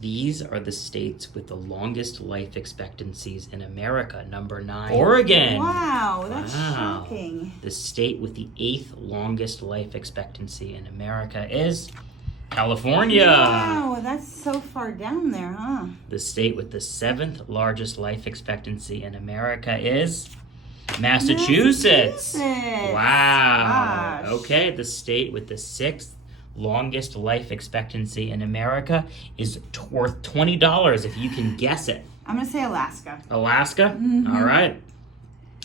These are the states with the longest life expectancies in America. Number 9, Oregon. Wow, that's shocking. The state with the 8th longest life expectancy in America is California. Wow, that's so far down there, huh? The state with the 7th largest life expectancy in America is Massachusetts. Wow. Gosh. Okay, the state with the 6th longest life expectancy in America is worth $20 if you can guess it. I'm going to say Alaska. Alaska? Mm-hmm. All right.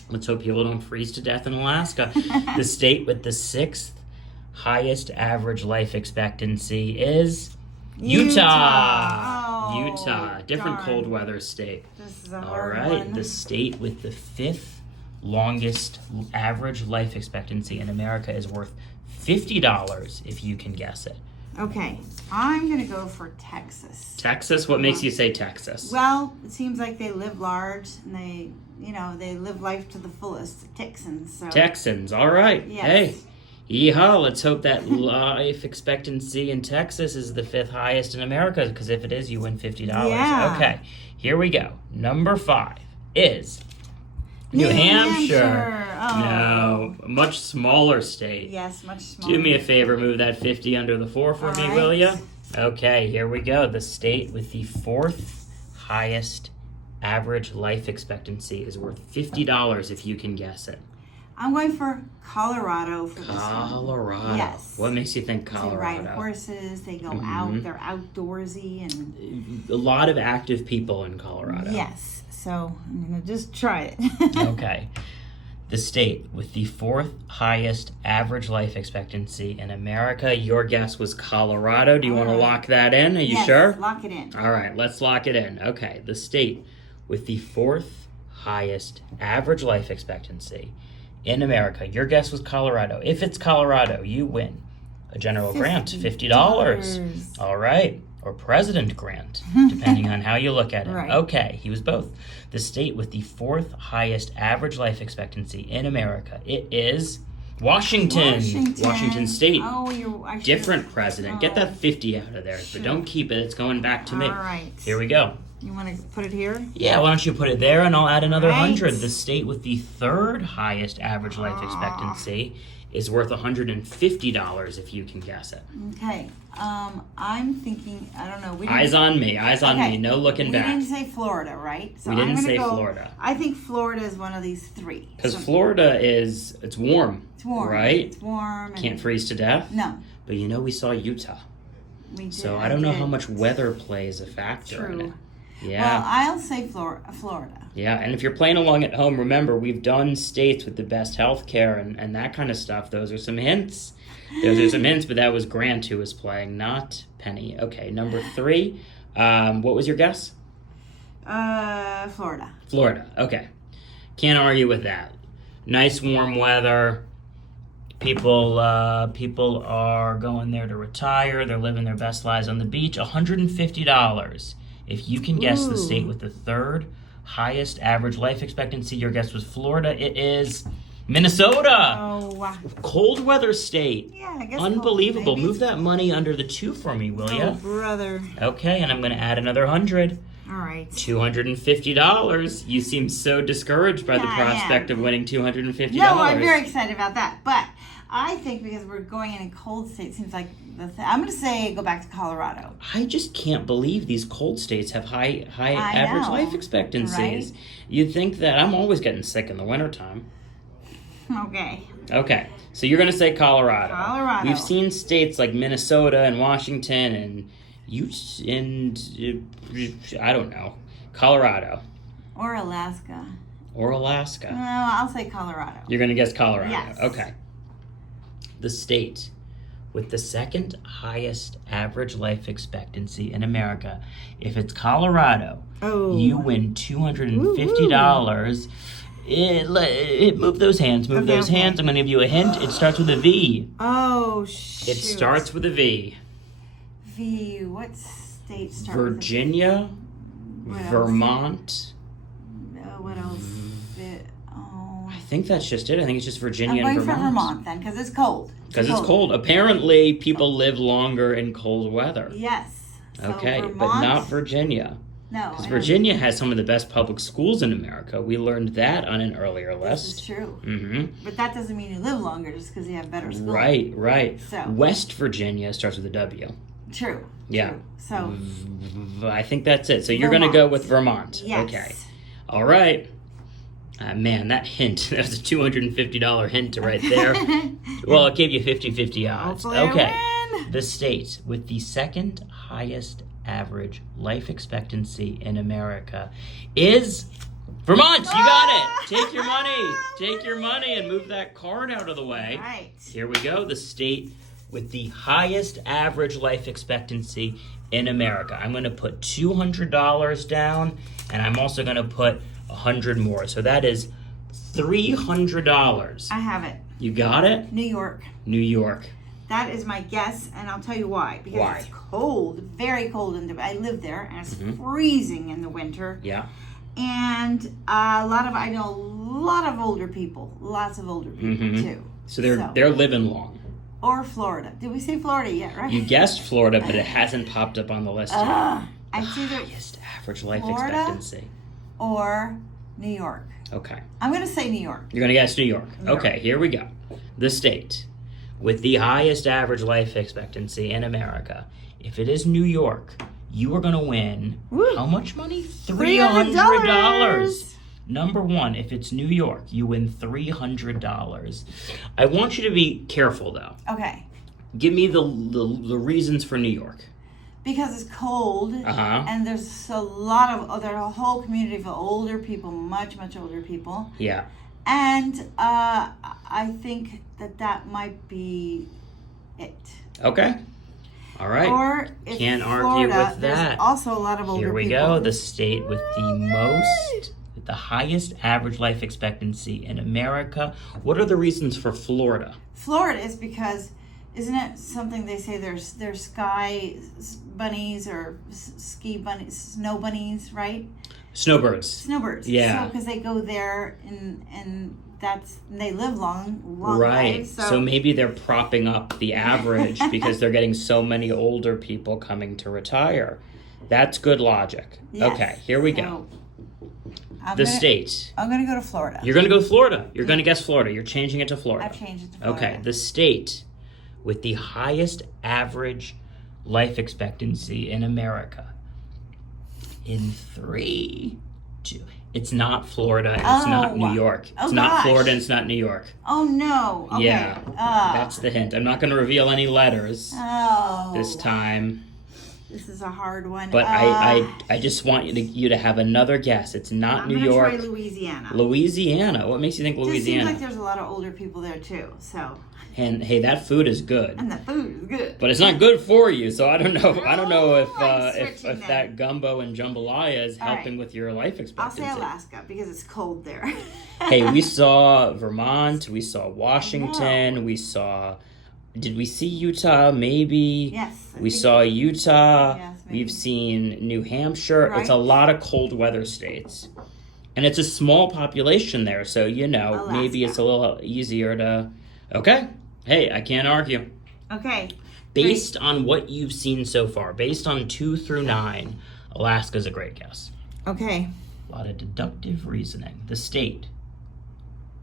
Let's hope people don't freeze to death in Alaska. The state with the 6th highest average life expectancy is Utah. Oh, Utah. Different darn. cold weather state. This is a All hard right. one. The state with the 5th longest average life expectancy in America is worth $50 if you can guess it. Okay, I'm going to go for Texas. Texas? What makes you say Texas? Well, it seems like they live large and they live life to the fullest. Texans. So. Texans. All right. Yes. Hey. Yeehaw, let's hope that life expectancy in Texas is the 5th highest in America, because if it is, you win $50. Yeah. Okay, here we go. Number 5 is New Hampshire. Oh. No, a much smaller state. Yes, much smaller. Do me a favor, move that 50 under the 4 for me, will you? Okay, here we go. The state with the 4th highest average life expectancy is worth $50 if you can guess it. I'm going for Colorado for this one. Colorado. Yes. What makes you think Colorado? They ride horses, they go out, they're outdoorsy, and a lot of active people in Colorado. yes. So I'm going to just try it. Okay. The state with the 4th highest average life expectancy in America. Your guess was Colorado. Do you want to lock that in? Are you Yes, sure? Lock it in. All right, let's lock it in. Okay. The state with the 4th highest average life expectancy in America. Your guess was Colorado. If it's Colorado, you win a general grant, $50. All right. Or president grant, depending on how you look at it. Right. Okay, he was both. The state with the 4th highest average life expectancy in America. It is Washington State. Oh, Different president. Get that 50 out of there, but don't keep it. It's going back to me. All right. Here we go. You want to put it here? Yeah, why don't you put it there, and I'll add another Right. 100. The state with the 3rd highest average life expectancy is worth $150 if you can guess it. Okay. I'm thinking, I don't know. Eyes on me, no looking back. We didn't say Florida, right? So We didn't I'm gonna say go, Florida. I think Florida is one of these 3. Because Florida it's warm. It's warm. Right? It's warm. Can't freeze to death. No. But we saw Utah. We did. So I don't know how much weather plays a factor in it. True. Yeah. Well, I'll say Florida. Yeah, and if you're playing along at home, remember, we've done states with the best health care and that kind of stuff. Those are some hints. But that was Grant who was playing, not Penny. Okay, number 3. What was your guess? Florida. Florida, okay. Can't argue with that. Nice warm weather. People are going there to retire. They're living their best lives on the beach. $150. If you can guess the state with the 3rd highest average life expectancy, your guess was Florida. It is Minnesota. Oh, wow. Cold weather state. Yeah, I guess. Unbelievable. Maybe. Move that money under the 2 for me, will Oh, you? brother. Okay, and I'm going to add another 100. All right. $250. You seem so discouraged by the prospect of winning $250. No, I'm very excited about that. But I think because we're going in a cold state, it seems like I'm going to say go back to Colorado. I just can't believe these cold states have high average life expectancies. Right? You'd think that I'm always getting sick in the wintertime. Okay, so you're going to say Colorado. Colorado. We've seen states like Minnesota and Washington and I don't know, Colorado. Or Alaska. No, No, I'll say Colorado. You're going to guess Colorado. Yes. Okay. The state with the 2nd highest average life expectancy in America. If it's Colorado, you win $250. Move those hands. Move those hands. I'm going to give you a hint. It starts with a V. Oh, shoot. It starts with a V. V. What state starts Virginia, with a... Vermont. What else? I think that's just it. I think it's just Virginia and Vermont. I'm going for Vermont then, because it's cold. Because it's cold. Apparently, people live longer in cold weather. Yes. So Okay, but Vermont, not Virginia. No. Because Virginia has some of the best public schools in America. We learned that on an earlier list. This is true. Mm-hmm. But that doesn't mean you live longer just because you have better schools. Right. So. West Virginia starts with a W. True. Yeah. True. So. I think that's it. So you're going to go with Vermont. Yes. Okay. All right. Man, that hint, that was a $250 hint right there. Well, it gave you 50-50 odds. Hopefully Okay. I win. The state with the second highest average life expectancy in America is Vermont. You got it. Take your money. Take your money and move that card out of the way. Right. Here we go. The state with the highest average life expectancy in America. I'm going to put $200 down, and I'm also going to put 100 more. So that is $300. I have it. You got it? New York. New York. That is my guess, and I'll tell you why. Because it's cold, very cold. I live there, and it's freezing in the winter. Yeah. And I know a lot of older people, lots of older people too. So they're living long. Or Florida. Did we say Florida yet, right? You guessed Florida, but it hasn't popped up on the list yet. I see the Highest average life Florida expectancy. Or New York. Okay. I'm going to say New York. You're going to guess New York. New York. Okay, here we go. The state with the highest average life expectancy in America. If it is New York, you are going to win how much money? $300. Number one, if it's New York, you win $300. I want you to be careful, though. Okay. Give me the reasons for New York. Because it's cold, and there's a lot of there's a whole community of older people, much older people. Yeah. And I think that might be it. Okay. All right. Or if Can't Florida, argue with that. There's also a lot of older people. Here we go. The state with the highest average life expectancy in America. What are the reasons for Florida? Florida is because, isn't it something they say there's sky bunnies or ski bunnies, snow bunnies, right? Snowbirds. Snowbirds. Yeah. So because they go there and they live long right. lives. So maybe they're propping up the average because they're getting so many older people coming to retire. That's good logic. Yes. Okay, here we go. State. I'm going to go to Florida. You're going to go to Florida. You're going to guess Florida. You're changing it to Florida. I've changed it to Florida. Okay, the state with the highest average life expectancy in America. In 3, 2. It's not Florida. It's not New York. It's not Florida. And it's not New York. Oh no. Okay. Yeah. That's the hint. I'm not going to reveal any letters this time. This is a hard one. But I just want you to have another guess. It's not New York. I'm going to try Louisiana. Louisiana. What makes you think Louisiana? It seems like there's a lot of older people there too. So. And hey, that food is good. And the food is good. But it's not good for you, so I don't know. I don't know if that gumbo and jambalaya is helping with your life expectancy. I'll say Alaska because it's cold there. Hey, we saw Vermont. We saw Washington. We saw. Did we see Utah? Maybe. Yes. We saw Utah. Yes, maybe. We've seen New Hampshire. Right. It's a lot of cold weather states. And it's a small population there, so Alaska. Maybe it's a little easier to. Okay. Hey, I can't argue. Okay. Based on what you've seen so far, based on 2 through 9, Alaska's a great guess. Okay. A lot of deductive reasoning. The state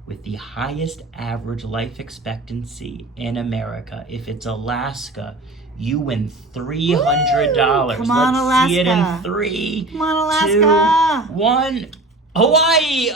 with the highest average life expectancy in America. If it's Alaska, you win $300. Come on, Let's Alaska. see it in 3, Come on, Alaska. 2, 1. Hawaii!